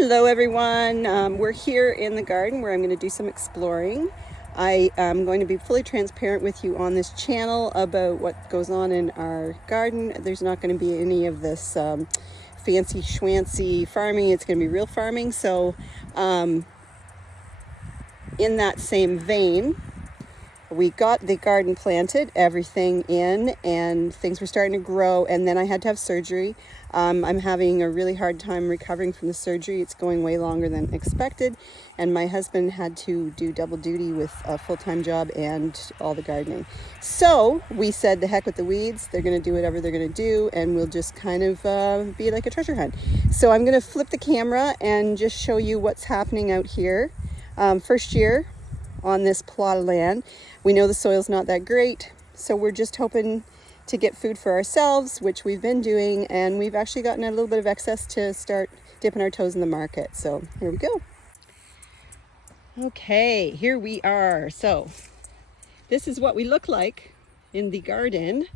Hello everyone, we're here in the garden where I'm going to do some exploring. I am going to be fully transparent with you on this channel about what goes on in our garden. There's not going to be any of this fancy schwancy farming. It's going to be real farming. So in that same vein, we got the garden planted, everything in, and things were starting to grow, and then I had to have surgery. I'm having a really hard time recovering from the surgery. It's going way longer than expected, and my husband had to do double duty with a full-time job and all the gardening. So we said, the heck with the weeds, they're going to do whatever they're going to do, and we'll just kind of be like a treasure hunt. So I'm going to flip the camera and just show you what's happening out here. First year on this plot of land. We know the soil's not that great, so we're just hoping to get food for ourselves, which we've been doing, and we've actually gotten a little bit of excess to start dipping our toes in the market. So here we go. Okay, here we are. So this is what we look like in the garden,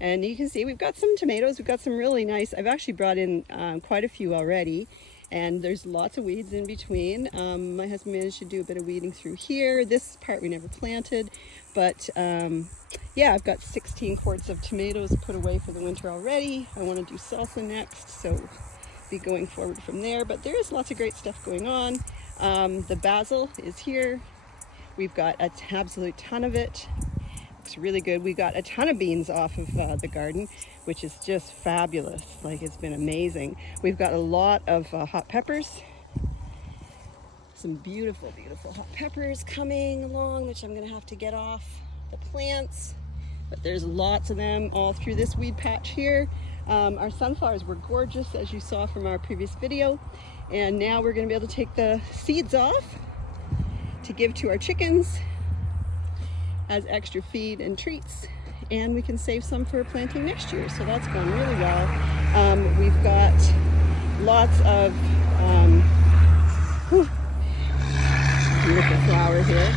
and you can see we've got some tomatoes. We've got some really nice, I've actually brought in quite a few already, and there's lots of weeds in between. My husband managed to do a bit of weeding through here. This part we never planted, but yeah, I've got 16 quarts of tomatoes put away for the winter already. I want to do salsa next, so be going forward from there. But there is lots of great stuff going on. The basil is here. We've got an absolute ton of it. Looks really good. We got a ton of beans off of the garden, which is just fabulous. Like, it's been amazing. We've got a lot of hot peppers. Some beautiful, beautiful hot peppers coming along, which I'm gonna have to get off the plants. But there's lots of them all through this weed patch here. Our sunflowers were gorgeous, as you saw from our previous video. And now we're gonna be able to take the seeds off to give to our chickens as extra feed and treats, and we can save some for planting next year. So that's going really well. We've got lots of little flower here,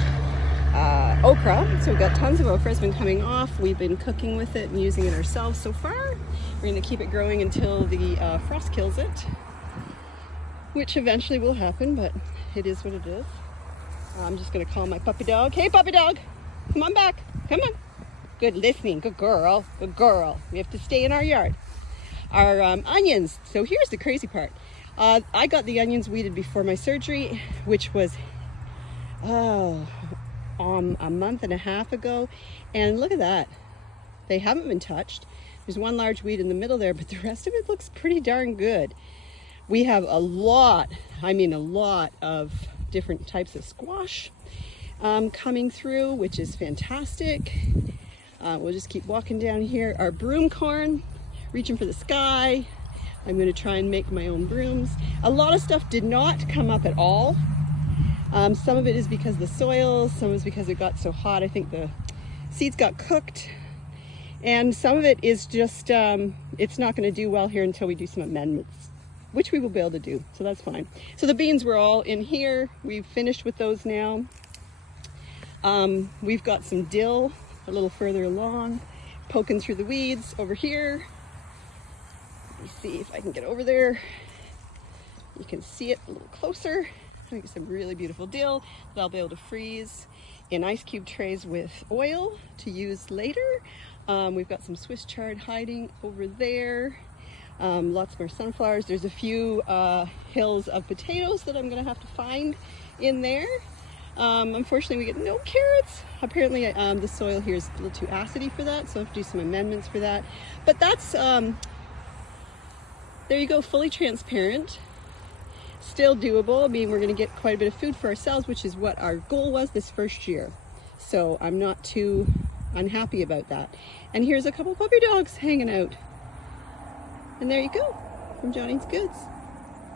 okra. So we've got tons of okra. It's been coming off. We've been cooking with it and using it ourselves so far. We're going to keep it growing until the frost kills it, which eventually will happen, but it is what it is. I'm just going to call my puppy dog. Hey, puppy dog! Come on back. Come on. Good listening. Good girl. Good girl. We have to stay in our yard. Our onions. So here's the crazy part. I got the onions weeded before my surgery, which was a month and a half ago. And look at that. They haven't been touched. There's one large weed in the middle there, but the rest of it looks pretty darn good. We have a lot, I mean a lot of different types of squash coming through, which is fantastic. We'll just keep walking down here. Our broom corn, reaching for the sky. I'm going to try and make my own brooms. A lot of stuff did not come up at all. Some of it is because of the soil, some is because it got so hot. I think the seeds got cooked, and some of it is just it's not going to do well here until we do some amendments, which we will be able to do, so that's fine. So the beans were all in here. We've finished with those now. We've got some dill a little further along, poking through the weeds over here. Let me see if I can get over there. You can see it a little closer. I think some really beautiful dill that I'll be able to freeze in ice cube trays with oil to use later. We've got some Swiss chard hiding over there. Lots more sunflowers. There's a few hills of potatoes that I'm gonna have to find in there. Unfortunately, we get no carrots. Apparently, the soil here is a little too acidy for that, so I have to do some amendments for that. But that's, there you go, fully transparent. Still doable. I mean, we're going to get quite a bit of food for ourselves, which is what our goal was this first year. So I'm not too unhappy about that. And here's a couple puppy dogs hanging out. And there you go, from Johnny's Goods.